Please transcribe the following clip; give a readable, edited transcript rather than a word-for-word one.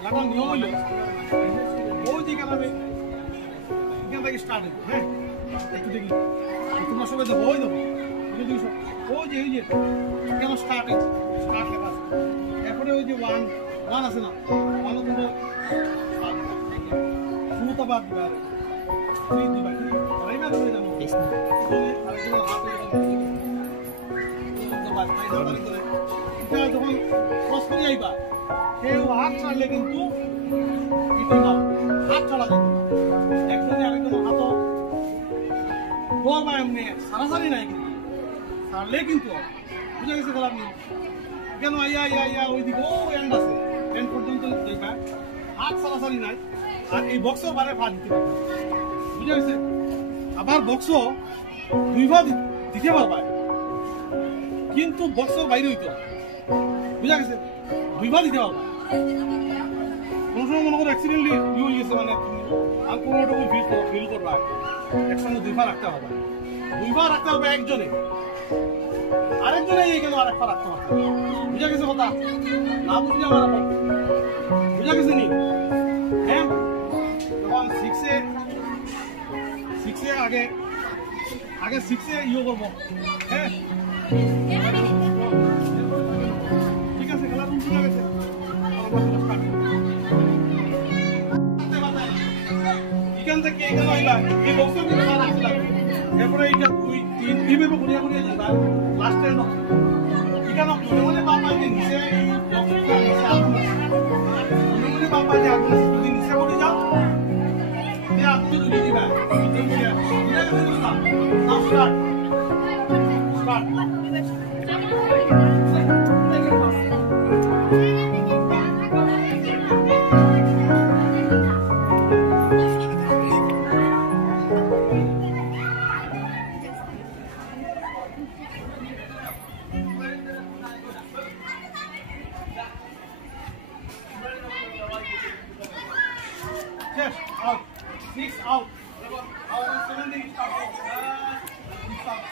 খেলাটার নিয়ম হইল ওই যে আমি এখান থেকে স্টার্ট হইব। হ্যাঁ, একটু দেখি তোমরা সবাই দেবো, ওই দেবো ওই যে কেন স্টার্ট লেখা আছে। এরপরে ওই যে ওয়ান আছে না, ওয়ানও তোমরা শুরুটা বাদ দিবা, থ্রি দিবা, তাই না? ধরে যাবো যখন ক্রস করে যাইবা কেউ হাত ছাড়লে কিন্তু হাত ছাড়া যাবে, একজনে আরেকজন হাত বা এমনি সারাসারি নাই, কিন্তু ছাড়লে কিন্তু বুঝা গেছে খেলার নিয়ম। কেন আইয়া ওইদিকে ও এন্ড আছে, এন্ড পর্যন্ত যাইবা, হাত সারাসারি নাই, আর এই বক্সও বারে পা দিতে পারবে, বুঝা গেছে? আবার বক্সও দুইবার দিতে পারবা, কিন্তু বক্সও বাইরে হইতো, বুঝা গেছে? দুইবার দিতে পারবা। কোনো সময় মনে করো অ্যাক্সিডেন্টলি হয়ে গেছে, মানে আর কোনোটুকু ফিল করবা, একসঙ্গে দুইবার রাখতে হবে, একজনে, আরেকজনে কেন আরেকবার রাখতে পারবে, বুঝা গেছে কথা? না বুঝলে আমার বুঝা গেছে নি? হ্যাঁ, তখন সিক্সে আগে সিক্সে ইয়ে করবো। হ্যাঁ, ঠিক আছে, খেলার রুম বুঝা গেছে। এখান থেকে এখানে আইবা, এই বক্সের দিকে রাখতে লাগবে, এরপরে এইটা 2 3 এইভাবে ঘুরিয়ে যাবা, লাস্টে এখানে মনে বাবা যে নিচে এই বক্সটা নিচে আসবে, মনে বাবা যে আপনি যদি নিচে পড়ে যাও যে আপনি যদি দিবা এটা কিন্তু না স্টার্ট out, 6 out, 7 start.